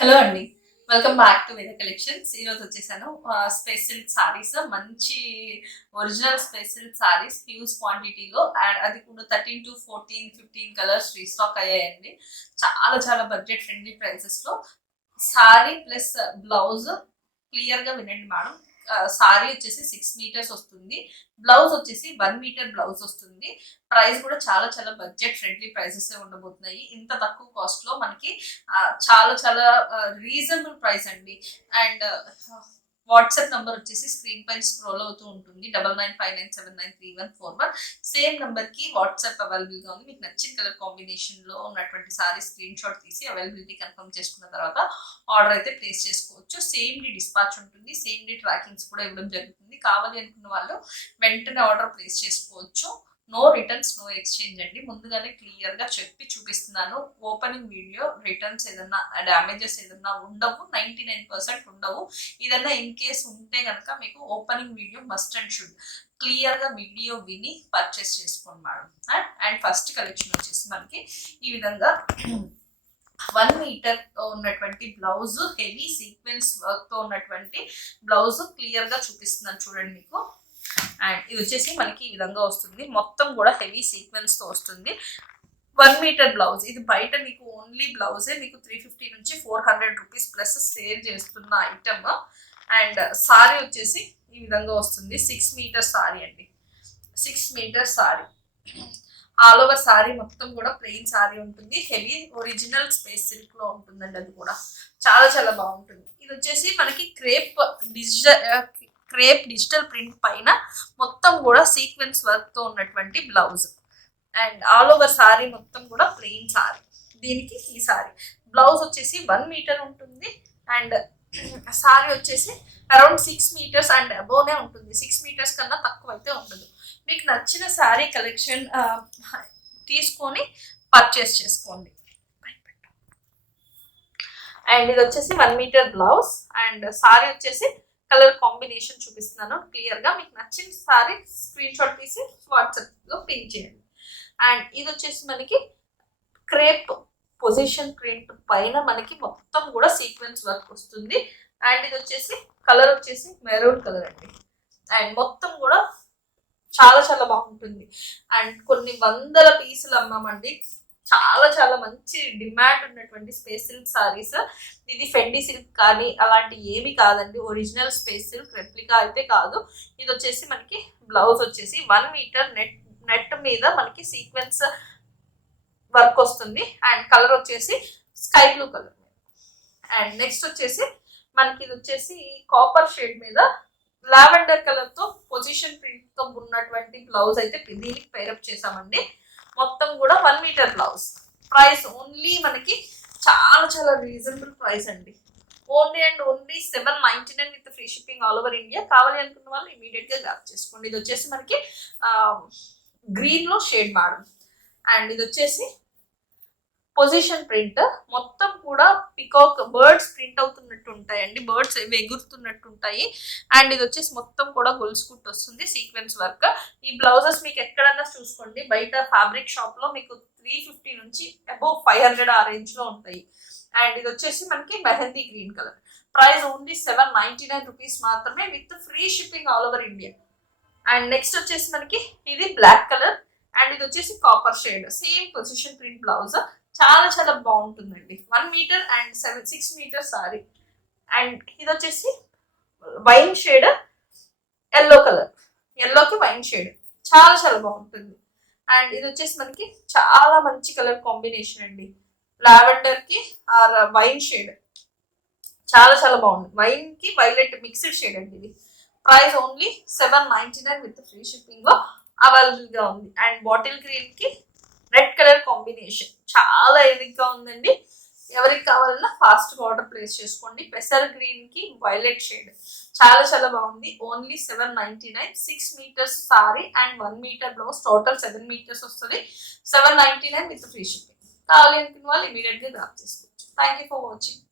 Hello అండి. Welcome back to Veda collections ఈరోజు వచ్చేసాను. స్పేస్ సిల్క్ సారీస్ మంచి original space silk saris huge క్వాంటిటీలో అండ్ అది కూడా thirteen to fourteen fifteen colours restock అయ్యాయండి. చాలా చాలా బడ్జెట్ ఫ్రెండ్లీ ప్రైసెస్లో సారీ ప్లస్ బ్లౌజ్ క్లియర్గా వినండి మేడం సారీ వచ్చేసి సిక్స్ మీటర్స్ వస్తుంది. బ్లౌజ్ వచ్చేసి వన్ మీటర్ బ్లౌజ్ వస్తుంది. ప్రైస్ కూడా చాలా చాలా బడ్జెట్ ఫ్రెండ్లీ ప్రైసెస్ ఉండబోతున్నాయి. ఇంత తక్కువ కాస్ట్లో మనకి చాలా చాలా రీజనబుల్ ప్రైస్ అండి. అండ్ వాట్సాప్ నంబర్ వచ్చేసి స్క్రీన్ పైన స్క్రోల్ అవుతూ ఉంటుంది. Double nine five nine seven nine three one four one. Same నంబర్కి వాట్సాప్ అవైలబుల్గా ఉంది. మీకు నచ్చిన కలర్ కాంబినేషన్లో ఉన్నటువంటి సారీ స్క్రీన్ షాట్ తీసి అవైలబిలిటీ కన్ఫర్మ్ చేసుకున్న తర్వాత ఆర్డర్ అయితే ప్లేస్ చేసుకోవచ్చు. సేమ్ డే డిస్పాచ్ ఉంటుంది. సేమ్ డే ట్రాకింగ్స్ కూడా ఇవ్వడం జరుగుతుంది. కావాలి అనుకున్న వాళ్ళు వెంటనే ఆర్డర్ ప్లేస్ చేసుకోవచ్చు. నో రిటర్న్స్ నో ఎక్స్చేంజ్ అండి. ముందుగానే క్లియర్గా చెప్పి చూపిస్తున్నాను. ఓపెనింగ్ వీడియో రిటర్న్స్ ఏదన్నా డ్యామేజెస్ ఏదన్నా ఉండవు. నైన్టీ నైన్ పర్సెంట్ ఉండవు. ఏదన్నా ఇన్ కేస్ ఉంటే కనుక మీకు opening video must and should క్లియర్గా వీడియో విని పర్చేస్ చేసుకోండి మేడం అండ్ ఫస్ట్ కలెక్షన్ వచ్చేసి మనకి ఈ విధంగా వన్ మీటర్తో ఉన్నటువంటి బ్లౌజ్ హెవీ సీక్వెన్స్ వర్క్తో ఉన్నటువంటి బ్లౌజ్ క్లియర్గా చూపిస్తున్నాను చూడండి మీకు. అండ్ ఇది వచ్చేసి మనకి ఈ విధంగా వస్తుంది. మొత్తం కూడా హెవీ సీక్వెన్స్తో వస్తుంది. వన్ మీటర్ బ్లౌజ్ ఇది బయట మీకు ఓన్లీ బ్లౌజే మీకు త్రీ ఫిఫ్టీ నుంచి four hundred rupees plus sale చేస్తున్న ఐటమ్ అండ్ సారీ వచ్చేసి ఈ విధంగా వస్తుంది. సిక్స్ మీటర్ సారీ అండి. Six metre sari all over sari మొత్తం కూడా ప్లెయిన్ సారీ ఉంటుంది. హెవీ ఒరిజినల్ స్పేస్ సిల్క్లో ఉంటుందండి అది కూడా. చాలా చాలా బాగుంటుంది. ఇది వచ్చేసి మనకి crepe digital crepe digital print పైన మొత్తం కూడా సీక్వెన్స్ వర్క్తో ఉన్నటువంటి blouse. And all over sari మొత్తం కూడా ప్లెయిన్ సారీ. దీనికి ఈ సారీ. బ్లౌజ్ వచ్చేసి వన్ మీటర్ ఉంటుంది. అండ్ సారీ వచ్చేసి అరౌండ్ సిక్స్ మీటర్స్ అండ్ అబోనే ఉంటుంది. సిక్స్ మీటర్స్ కన్నా తక్కువ అయితే ఉండదు. మీకు నచ్చిన శారీ కలెక్షన్ తీసుకొని పర్చేస్ చేసుకోండి. అండ్ ఇది వచ్చేసి one metre blouse. And sari వచ్చేసి కలర్ కాంబినేషన్ చూపిస్తున్నాను క్లియర్గా. మీకు నచ్చిన సారీ స్క్రీన్ షాట్ తీసి వాట్సాప్లో పిన్ చేయండి. అండ్ ఇది వచ్చేసి మనకి క్రేప్ పొజిషన్ ప్రింట్ పైన మనకి మొత్తం కూడా సీక్వెన్స్ వర్క్ వస్తుంది. అండ్ ఇది వచ్చేసి కలర్ వచ్చేసి మెరూన్ కలర్ అండి. అండ్ మొత్తం కూడా చాలా చాలా బాగుంటుంది. అండ్ కొన్ని వందల పీసులు అమ్మామండి. చాలా చాలా మంచి డిమాండ్ ఉన్నటువంటి స్పేస్ సిల్క్ సారీస్. ఇది ఫెండి సిల్క్ కానీ అలాంటి ఏమి కాదండి. ఒరిజినల్ స్పేస్ సిల్క్ రెప్లికా అయితే కాదు. ఇది వచ్చేసి మనకి బ్లౌజ్ వచ్చేసి వన్ మీటర్ నెట్ నెట్ మీద మనకి సీక్వెన్స్ వర్క్ వస్తుంది. అండ్ కలర్ వచ్చేసి sky blue colour. And next వచ్చేసి మనకి ఇది వచ్చేసి కాపర్ షేడ్ మీద లావెండర్ కలర్తో పొజిషన్ ప్రింట్తో ఉన్నటువంటి బ్లౌజ్ అయితే దీనికి పేరప్ చేసామండి మొత్తం కూడా one metre blouse price only మనకి చాలా చాలా రీజనబుల్ ప్రైస్ అండి. Only and only seven ninety nine with free shipping all over India కావాలి అనుకున్న వాళ్ళు ఇమీడియట్గా గ్రాప్ చేసుకోండి. ఇది వచ్చేసి మనకి గ్రీన్లో షేడ్ మేడం అండ్ ఇది వచ్చేసి పొజిషన్ ప్రింట్ మొత్తం కూడా పికాక్ బర్డ్స్ ప్రింట్ అవుతున్నట్టు ఉంటాయండి. బర్డ్స్ ఎగురుతున్నట్టు ఉంటాయి. అండ్ ఇది వచ్చేసి మొత్తం కూడా గొలుసుకుంటూ వస్తుంది సీక్వెన్స్ వర్క్ ఈ బ్లౌజెస్ మీకు ఎక్కడన్నా చూసుకోండి. బయట ఫ్యాబ్రిక్ షాప్లో మీకు త్రీ ఫిఫ్టీ నుంచి అబౌవ్ ఫైవ్ హండ్రెడ్ ఆ రేంజ్లో ఉంటాయి. అండ్ ఇది వచ్చేసి మనకి mehndi green colour price only seven ninety nine rupees మాత్రమే with free shipping all over India and next వచ్చేసి మనకి ఇది బ్లాక్ కలర్ అండ్ ఇది వచ్చేసి copper shade same position print blouse చాలా చాలా బాగుంటుందండి. One metre and seven six metre sari. And ఇది వచ్చేసి వైన్ షేడ్ ఎల్లో కలర్. ఎల్లోకి వైన్ షేడ్. చాలా చాలా బాగుంటుంది. అండ్ ఇది వచ్చేసి మనకి చాలా మంచి కలర్ కాంబినేషన్ అండి. లావెండర్కి ఆర్ వైన్ షేడ్. చాలా చాలా బాగుంది. వైన్కి వైలెట్ మిక్స్డ్ షేడ్ అండి ఇది. Price only seven ninety nine with free షిప్పింగ్లో అవైలబుల్గా ఉంది. అండ్ బాటిల్ గ్రీన్కి రెడ్ కలర్ కాంబినేషన్. చాలా ఎదిగ్గా ఉందండి. ఎవరికి కావాలన్నా ఫాస్ట్ ఆర్డర్ ప్లేస్ చేసుకోండి. పెసర్ గ్రీన్కి వైలెట్ షేడ్. చాలా చాలా బాగుంది. Only seven ninety nine. Six metres sari and one metre blouse. Total seven metres వస్తుంది. Seven ninety nine with free shipping. కావాలి అనుకున్న వాళ్ళు ఇమీడియట్గా డ్రాప్ చేసుకోవచ్చు. Thank you for watching